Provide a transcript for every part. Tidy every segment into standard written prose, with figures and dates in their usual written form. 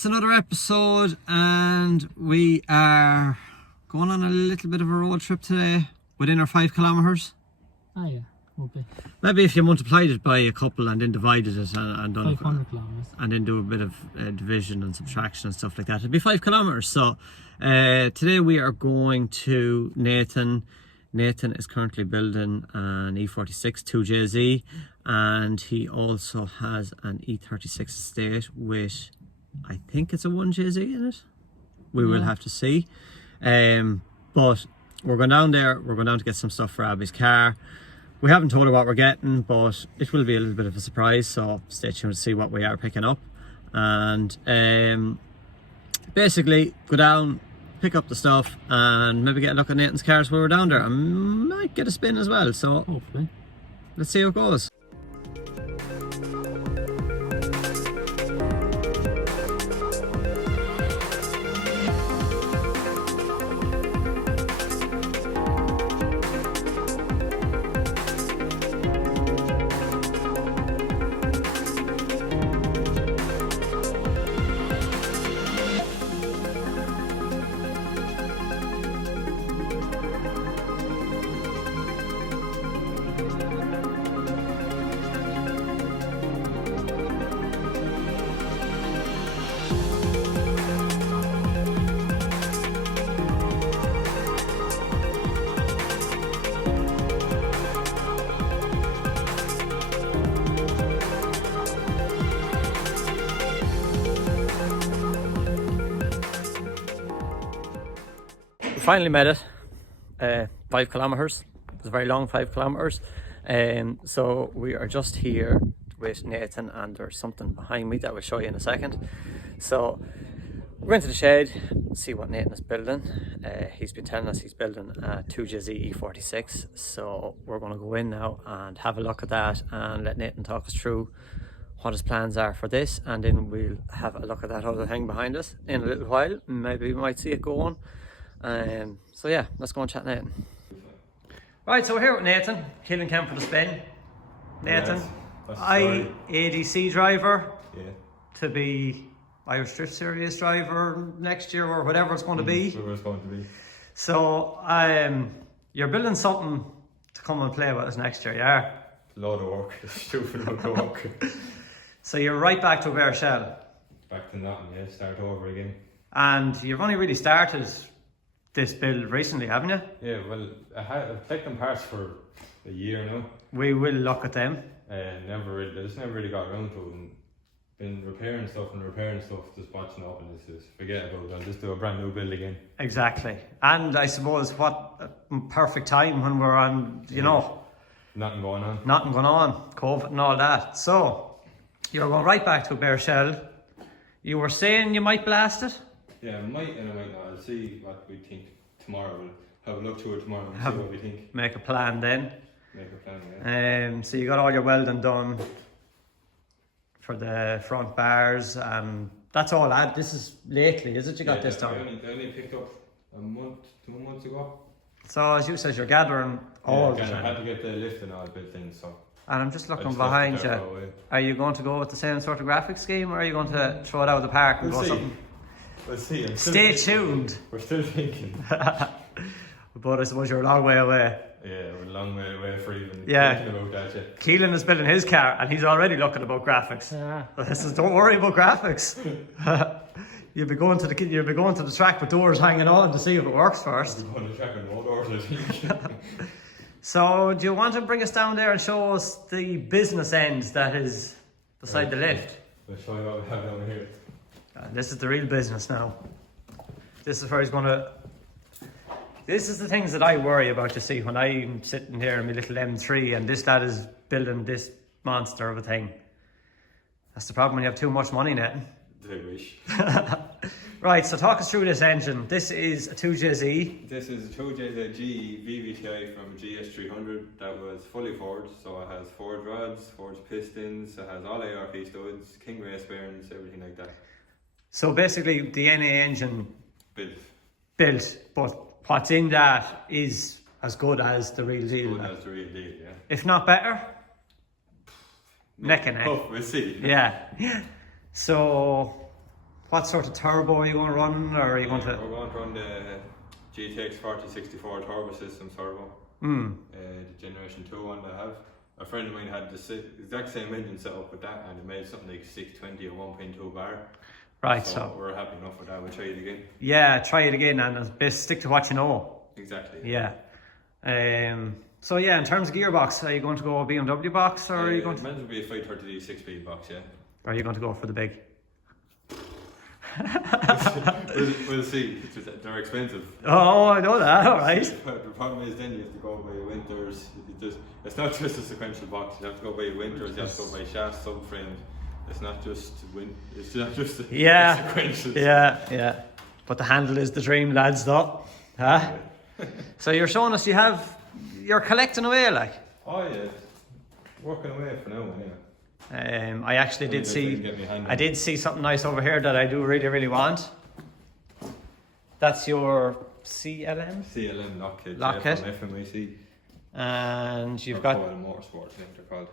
it's another episode and we are going on a little bit of a road trip today within our 5 kilometres. Ah yeah, would be. Maybe if you multiplied it by a couple and then divided it and done 500 kilometres. and then do a bit of division and subtraction and stuff like that, it'd be 5 kilometres. So today we are going to Nathan. Nathan is currently building an E46 2JZ, and he also has an E36 estate with, I think it's a 1JZ in it. We will have to see. But we're going down there, we're going down to get some stuff for Abbie's car. We haven't told her what we're getting, but it will be a little bit of a surprise, so stay tuned to see what we are picking up. And basically go down, pick up the stuff, and maybe get a look at Nathan's cars while we're down there. I might get a spin as well, so hopefully. Let's see how it goes. Finally made it. 5 kilometres. It's a very long 5 kilometres. So we are just here with Nathan, and there's something behind me that we'll show you in a second. So we're into the shed, see what Nathan is building. He's been telling us he's building a 2JZ E46. So we're going to go in now and have a look at that and let Nathan talk us through what his plans are for this, and then we'll have a look at that other thing behind us in a little while. Maybe we might see it go on. So yeah, let's go and chat Nathan. Right, so we're here with Nathan. Keelan came for the spin. Nathan, ADC driver, to be Irish Drift Series driver next year or whatever it's going to be. Whatever it's going to be. So you're building something to come and play with us next year, yeah? Load of work, stupid load of work. So you're right back to a bare shell. Back to nothing, yeah, start over again. And you've only really started this build recently, haven't you? Yeah, well, I've taken parts for a year now. We will look at them. I just never really got around to it, and been repairing stuff, just botching up, and just forget about it. I'll just do a brand new build again. Exactly. And I suppose what a perfect time when we're on, you know. Nothing going on. Nothing going on, COVID and all that. So, you're going right back to a bare shell. You were saying you might blast it? Yeah, I might and I might not. I'll see what we think tomorrow. We'll have a look through it tomorrow and see what we think. Make a plan then. Make a plan, yeah. So you got all your welding done for the front bars. That's all. This is lately, is it? You got this done? I only picked up a month, 2 months ago. So as you said, you're gathering all the I time. had to get the lift and all built in, so. And I'm just looking behind you. Are you going to go with the same sort of graphic scheme, or are you going to throw it out of the park and go something? We'll see. Stay tuned. We're still thinking. But I suppose you're a long way away. Yeah, we're a long way away for even thinking about that yet. Keelan is building his car and he's already looking about graphics. He says, don't worry about graphics. You'll be going to the track with doors hanging on to see if it works first. We're going to the track with no doors, I think. So, do you want to bring us down there and show us the business end that is beside the lift? We'll show you what we have down here. This is the real business now. This is where he's going to... This is the things that I worry about, you see, when I'm sitting here in my little M3 and this lad is building this monster of a thing. That's the problem when you have too much money, Nathan. I wish. Right, so talk us through this engine. This is a 2JZ. This is a 2JZ VVTi from GS300 that was fully forged. So it has forged rods, forged pistons, it has all ARP studs, king race bearings, everything like that. So basically the NA engine built, but what's in that is as good as the real deal. Good as the real deal, yeah. If not better, neck and neck. Oh, we'll see. Yeah. So What sort of turbo are you going to run, or are you going to? We're going to run the GTX 4064 turbo system turbo. The Generation 2 one that I have. A friend of mine had the exact same engine set up with that, and it made something like 620 or 1.2 bar. Right, so we're happy enough with that. We'll try it again. Yeah, try it again, and best stick to what you know. Exactly. Yeah. So yeah, in terms of gearbox, are you going to go a BMW box, or are you going to? Might be a 530D 6-speed box, yeah. Or are you going to go for the big? we'll see. They're expensive. Oh, I know that. All right. The problem is then you have to go by winters. It's not just a sequential box. You have to go by winters. You have to go by shafts, subframes. It's not just It's not just a sequential. Yeah. But the handle is the dream, lads. Though, huh? So you're showing us you're collecting away, like. Oh yeah, working away for now. Yeah. I actually did see something nice over here that I do really, really want. That's your CLM? CLM lock kit. Lock kit. From FMIC. And you've got Coel Motorsport, I think they're called.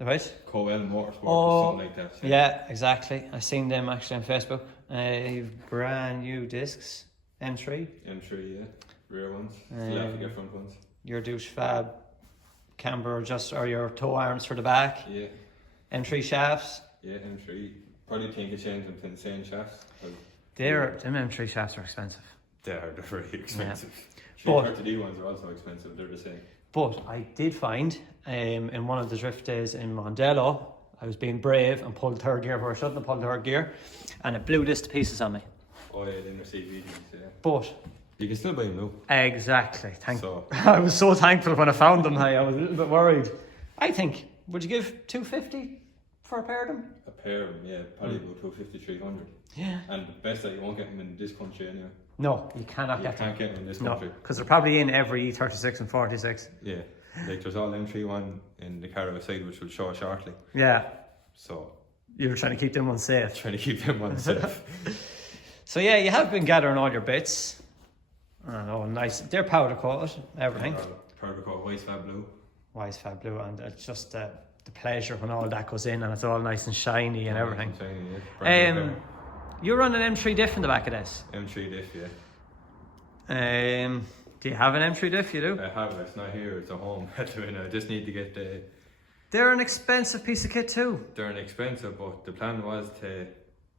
Right? Coel Motorsport or something like that. Yeah, exactly. I've seen them actually on Facebook. You've brand new discs. M3. M3, yeah. Rear ones. Still have to get front ones. Your douche fab camber or your toe arms for the back. Yeah. M3 shafts. Yeah, M3. Probably think of changing to insane shafts. Them M3 shafts are expensive. They're very expensive. Yeah. 330D ones are also expensive, they're the same. But I did find in one of the drift days in Mondello, I was being brave and pulled third gear where I shouldn't have pulled third gear, and it blew this to pieces on me. Oh yeah, they didn't receive videos, yeah. But you can still buy them now. Exactly. I was so thankful when I found them. I was a little bit worried. I think, would you give $250 for a pair of them? A pair of them, yeah, probably about 250, 300. Yeah. And the best that you won't get them in this country anyway. No, you cannot get them. You can't get them in this country. Because they're probably in every E36 and 46. Yeah, like there's all M3 one in the car outside, which we'll show shortly. Yeah. So you're trying to keep them ones safe. Trying to keep them ones safe. So yeah, you have been gathering all your bits. Oh, nice. They're powder coated, everything. Powder coat, Wise Fab Blue. Wise Fab Blue, and it's just the pleasure when all that goes in and it's all nice and shiny and everything. Nice and shiny, yeah. You run an M3 diff in the back of this? M3 diff, yeah. Do you have an M3 diff? You do? I have it. It's not here. It's at home. I just need to get the... They're an expensive piece of kit too. They're expensive, but the plan was to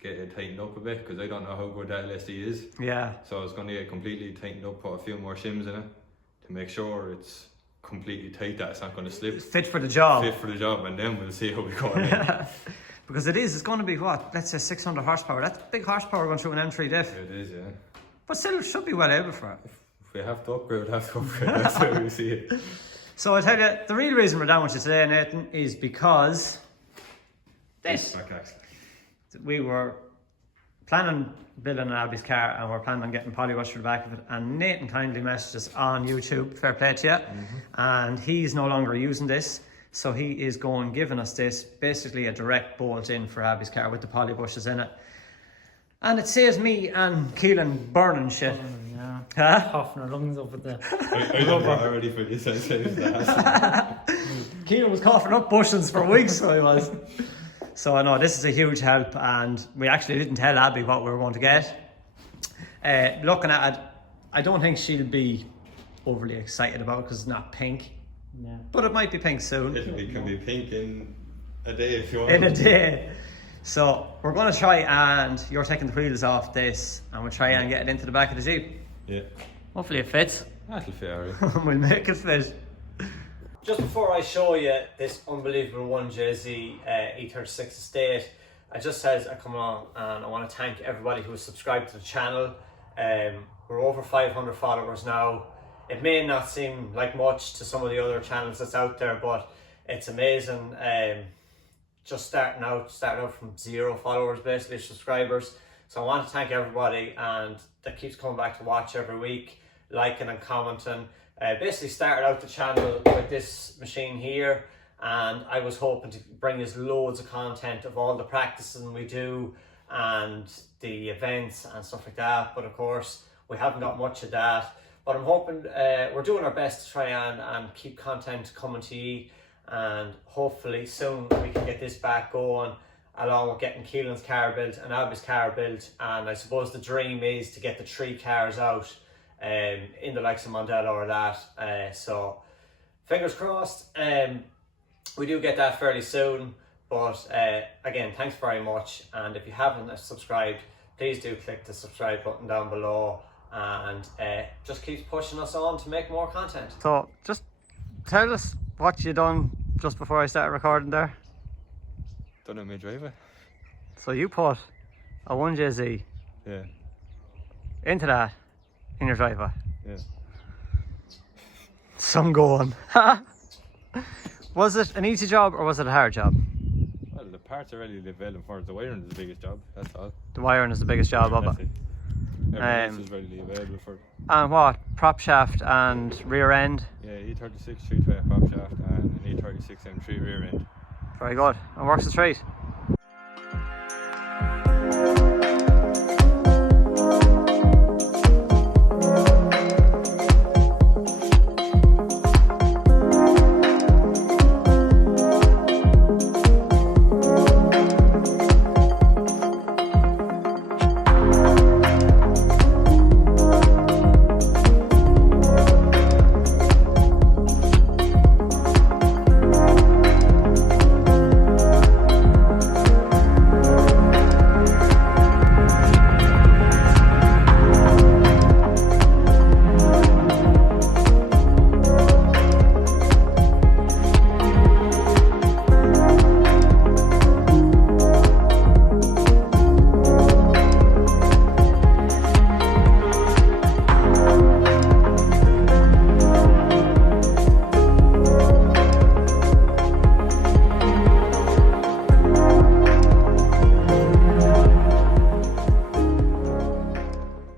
get it tightened up a bit because I don't know how good that LSD is. Yeah. So I was going to get it completely tightened up, put a few more shims in it to make sure it's completely tight, that it's not going to slip. Fit for the job. Fit for the job, and then we'll see how we go. Because it's going to be what? Let's say 600 horsepower. That's big horsepower going through an M3 diff. It is, yeah. But still, it should be well able for it. If we have to upgrade, we'll have to upgrade. That's how we see it. So I tell you, the real reason we're down with you today, Nathan, is because this. We were planning building an Abbie's car, and we're planning on getting polywash for the back of it, and Nathan kindly messaged us on YouTube, fair play to you, and he's no longer using this, so he is giving us this, basically a direct bolt in for Abbie's car with the polybushes in it, and it saves me and Keelan burning shit. Yeah. Huh? Coughing our lungs up with the I already for this. I said that. Keelan was coughing up bushings for weeks, so he was. So I know this is a huge help, and we actually didn't tell Abbie what we were going to get. Looking at it, I don't think she'll be overly excited about it because it's not pink. Yeah. But it might be pink soon. It can be pink in a day if you want. In a day. So we're going to try, and you're taking the wheels off this, and we'll try and get it into the back of the Jeep. Yeah. Hopefully it fits. That'll fit alright. We'll make it fit. Just before I show you this unbelievable 1JZ E36 estate, I just says I come on and I want to thank everybody who has subscribed to the channel. We're over 500 followers now. It may not seem like much to some of the other channels that's out there, but it's amazing. Just starting out from 0 followers, basically, subscribers. So I want to thank everybody and that keeps coming back to watch every week, liking and commenting. Basically started out the channel with this machine here, and I was hoping to bring us loads of content of all the practicing we do and the events and stuff like that, but of course we haven't got much of that. But I'm hoping we're doing our best to try and keep content coming to you, and hopefully soon we can get this back going. along with getting Keelan's car built and Abbie's car built, and I suppose the dream is to get the 3 cars out in the likes of Mondello or that. So fingers crossed, we do get that fairly soon. But again, thanks very much, and if you haven't subscribed, please do click the subscribe button down below, and just keeps pushing us on to make more content. So just tell us what you done just before I started recording there. Done it my driver. So you put a 1JZ into that in your driver. Yeah. Some going. Was it an easy job or was it a hard job? Well, the parts are really available for it. The wiring is the biggest job, that's all. The wiring is the biggest job of it. Everything else is readily available for it. And what? Prop shaft and rear end? Yeah, E36 3-way prop shaft and an E36 M3 rear end. Very good. And works the treat.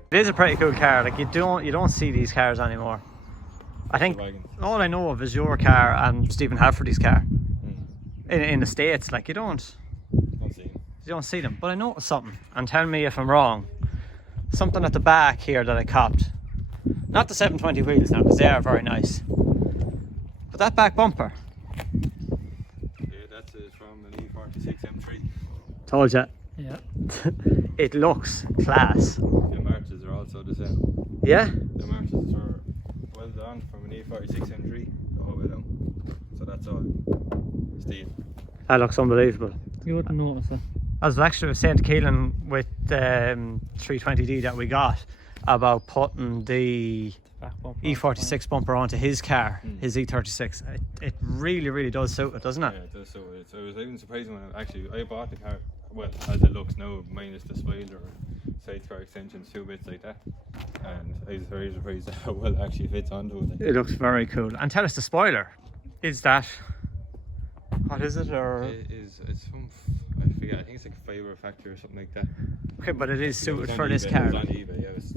It is a pretty cool car. Like you don't see these cars anymore. I think all I know of is your car and Stephen Halfordy's car. In the States, like you don't see them. But I noticed something, and tell me if I'm wrong. Something at the back here that I copped. Not the 720 wheels now, because they are very nice. But that back bumper. Yeah, that's from an E46 M3. Told ya. Yeah. It looks class. The marches are also the same. Yeah? The marches are well done from an E46 M3 the whole way down. So that's all steel. That looks unbelievable. You wouldn't notice it. I was actually saying to Keelan with the 320D that we got about putting the E46 bumper onto his car, his E36. It really, really does suit it, doesn't it? Yeah, it does suit it. So I was even surprised when I bought the car, well, as it looks now, minus the spoiler, sidecar extensions, 2 bits like that. And I was very surprised at how well it actually fits onto it. It looks very cool. And tell us the spoiler. Is that, what is it? Or It's from, I forget, I think it's like a fibre factory or something like that. okay, but it is suited for eBay, this car. It was on eBay, yeah, it's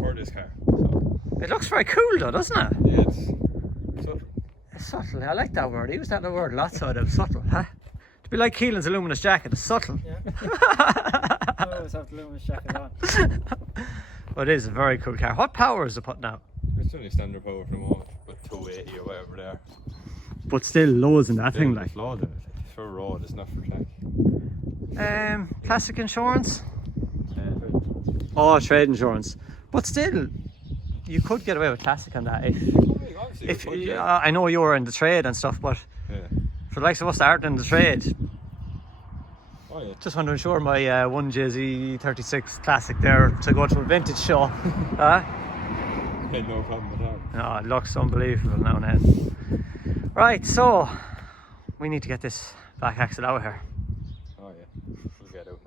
for this car. So. It looks very cool though, doesn't it? Yeah, it's subtle. It's subtle. I like that word. I use that word lots of it. Subtle, huh? To be like Keelan's luminous jacket, it's subtle. Yeah. I always have the luminous jacket on. But it is a very cool car. What power is it putting out? It's only standard power for the moment, but 280 or whatever they are. But still loads in that thing, like. It's loads in it. It's for road, it's not for track. Classic insurance? Oh, trade insurance. But still, you could get away with classic on that if I know you're in the trade and stuff, but for the likes of us that aren't in the trade, just want to insure my 1JZ E36 classic there to go to a vintage show. No problem with that. Oh, it looks unbelievable now and then. Right, so we need to get this back axle out here. Oh yeah, we'll get out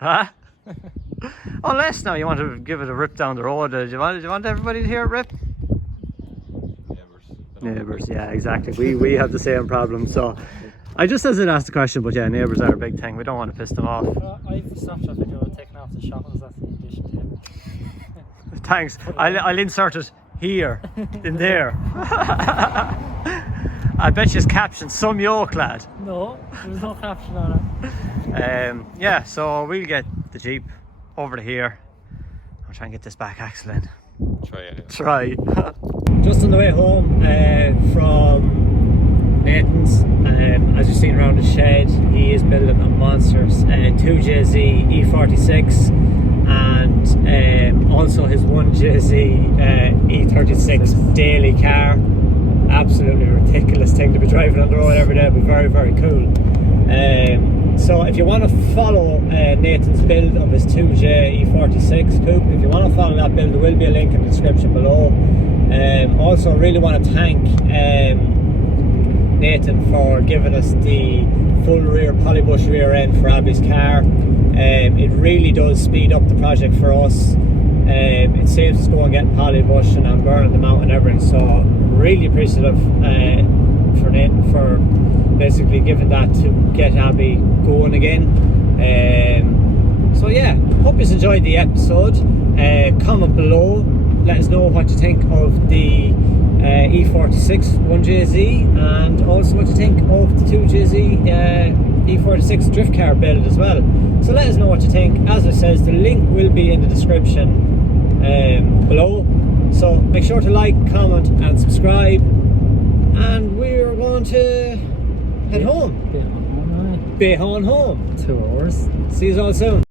Huh? now. Unless now you want to give it a rip down the road. Do you want everybody to hear it rip? Neighbours, yeah, exactly. We have the same problem, so I just as it asked the question, but yeah, neighbours are a big thing. We don't want to piss them off. I have a Snapchat video of taking off the shoppers. That's the addition to it. Thanks. I'll insert it here, in there. I bet you it's captioned some yoke lad. No, there's no caption on it. Yeah, so we'll get the Jeep over to here. I'll try and get this back axle in. Try it. Try. Just on the way home from Nathan's, as you seen around the shed, he is building a monstrous 2JZ E46 and also his 1JZ E36 daily car. Absolutely ridiculous thing to be driving on the road every day, but very, very cool. So if you want to follow Nathan's build of his 2J E46 coupe, if you want to follow that build, there will be a link in the description below. Also really want to thank Nathan for giving us the full rear polybush rear end for Abbie's car. It really does speed up the project for us. It saves us going getting polybush and burning them out and everything, so really appreciative for Nathan for basically giving that to get Abbie going again. So yeah, hope you enjoyed the episode. Comment below, let us know what you think of the E46 1JZ and also what you think of the 2JZ E46 drift car build as well. So let us know what you think. As I says, the link will be in the description below. So make sure to like, comment and subscribe, and we're going to head home. Be home. 2 hours. See you all soon.